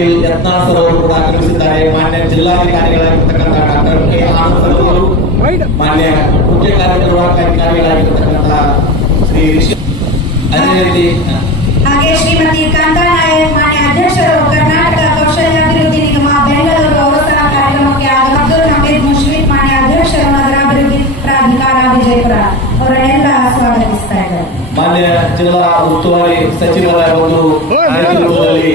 Patil Yatnal sir ಅವರು ಕೂಡ ಆಗಮಿಸಿದ್ದಾರೆ. ಮಾನ್ಯ ಜಿಲ್ಲಾಧಿಕಾರಿಗಳಾಗಿರ್ತಕ್ಕಂಥ ಡಾಕ್ಟರ್ ಕೆ. ಆನಂದ್ ಸರ್ ಅವರು ಮಾನ್ಯ ಮುಖ್ಯ ಕಾರ್ಯನಿರ್ವಾಹಕ ಅಧಿಕಾರಿಗಳಾಗಿರ್ತಕ್ಕಂತಹ ಶ್ರೀ ರಿಷಿ ಅದೇ ರೀತಿ ಹಾಗೆ ಶ್ರೀಮತಿ ಕಾಂತಾ ನಾಯಕ್ ಮಾನ್ಯ ಅಧ್ಯಕ್ಷರು ಕರ್ನಾಟಕ ಕೌಶಲ್ಯಾಭಿವೃದ್ಧಿ ನಿಗಮ ಬೆಂಗಳೂರು ಅವಸರ ಕಾರ್ಯಕ್ರಮಕ್ಕೆ ಆಗಮಿಸಿದ ಅಬ್ದುಲ್ ಹಮೀದ್ ಮುಷ್ಫಿಕ್ ಮಾನ್ಯ ಅಧ್ಯಕ್ಷರು ನಗರಾಭಿವೃದ್ಧಿ ಪ್ರಾಧಿಕಾರ ವಿಜಯಪುರ ಅವರನ್ನೆಲ್ಲ ಸ್ವಾಗತಿಸ್ತಾ ಇದ್ದಾರೆ. ಮಾನ್ಯ ಜಿಲ್ಲಾ ಉಸ್ತುವಾರಿ ಸಚಿವರ ಒಂದು ನೇತೃತ್ವದಲ್ಲಿ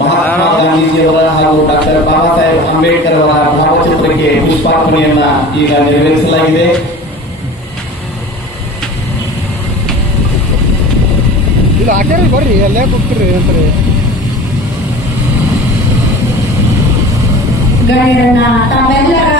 ಮಹಾತ್ಮ ಗಾಂಧೀಜಿಯವರ ಹಾಗೂ ಡಾಕ್ಟರ್ ಬಾಬಾ ಸಾಹೇಬ್ ಅಂಬೇಡ್ಕರ್ ಅವರ ಭಾವಚಿತ್ರಕ್ಕೆ ಪುಷ್ಪಾರ್ಪಣೆಯನ್ನ ಈಗ ನೆರವೇರಿಸಲಾಗಿದೆ. ಇದು ಹಾಕ್ಯಾರ ಬರ್ರಿ ಅಲ್ಲೇ ಹೋಗ್ತೀರಿ ಅಂತಾರೆ. ಗಣ್ಯರನ್ನ ತಮ್ಮೆಲ್ಲರ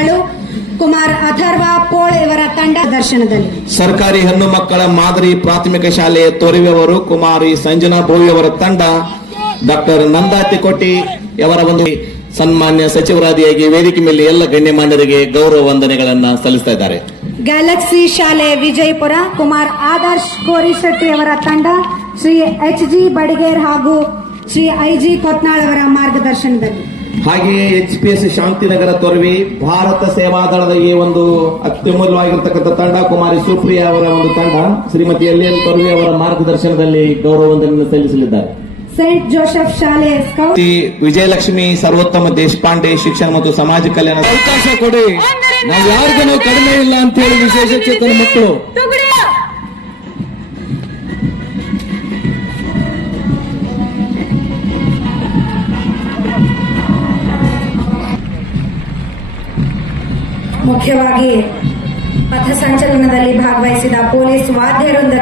ಮಕ್ಕಳು ಕುಮಾರ್ ಅಥರ್ವ ಪೋಳ್ ಇವರ ತಂಡ ದರ್ಶನದಲ್ಲಿ. ಸರ್ಕಾರಿ ಹೆಣ್ಣು ಮಕ್ಕಳ ಮಾದರಿ ಪ್ರಾಥಮಿಕ ಶಾಲೆಯ ತೊರೆಯುವವರು ಕುಮಾರಿ ಸಂಜನಾ ಭೋವಿಯವರ ತಂಡ ಡಾಕ್ಟರ್ ನಂದಾ ತಿಕೋಟಿ ಅವರ ಒಂದು ಸನ್ಮಾನ್ಯ ಸಚಿವರಾದಿಯಾಗಿ ವೇದಿಕೆ ಮೇಲೆ ಎಲ್ಲ ಗಣ್ಯಮಾನ್ಯರಿಗೆ ಗೌರವ ವಂದನೆಗಳನ್ನ ಸಲ್ಲಿಸ್ತಾ ಇದ್ದಾರೆ. ಗ್ಯಾಲಕ್ಸಿ ಶಾಲೆ ವಿಜಯಪುರ ಕುಮಾರ್ ಆದರ್ಶ್ ಕೋರಿಶೆಟ್ಟಿ ಅವರ ತಂಡ ಶ್ರೀ ಎಚ್ ಜಿ ಬಡಿಗೇರ್ ಹಾಗೂ ಶ್ರೀ ಐ ಜಿ ಕೊತ್ನಾಳ್ ಅವರ ಮಾರ್ಗದರ್ಶನದಲ್ಲಿ. ಹಾಗೆಯೇ H P S Shantinagar Toravi Bharat ಸೇವಾದಳದ ಈ ಒಂದು ಅತ್ಯಮೂಲ್ಯವಾಗಿರ್ತಕ್ಕಂಥ ತಂಡ ಕುಮಾರಿ ಸುಪ್ರಿಯಾ ಅವರ ಒಂದು ತಂಡ ಶ್ರೀಮತಿ ಎಲ್ ಎನ್ ತೊರವಿ ಅವರ ಮಾರ್ಗದರ್ಶನದಲ್ಲಿ ಗೌರವ ವಂದನೆಯನ್ನು ಸಲ್ಲಿಸಲಿದ್ದಾರೆ. ಸೇಂಟ್ ಜೋಸೆಫ್ ಶಾಲೆ ವಿಜಯಲಕ್ಷ್ಮಿ ಸರ್ವೋತ್ತಮ ದೇಶಪಾಂಡೆ ಶಿಕ್ಷಣ ಮತ್ತು ಸಮಾಜ ಕಲ್ಯಾಣ ಅವಕಾಶ ಕೊಡಿ. ನಾವು ಯಾರಿಗೂ ಕಡಿಮೆ ಇಲ್ಲ ಅಂತ ಹೇಳಿ ವಿಶೇಷ ಚೇತನ ಮಕ್ಕಳು. ಮುಖ್ಯವಾಗಿ ಪಥಸಂಚಲನದಲ್ಲಿ ಭಾಗವಹಿಸಿದ ಪೊಲೀಸ್ ವಾದ್ಯವೃಂದ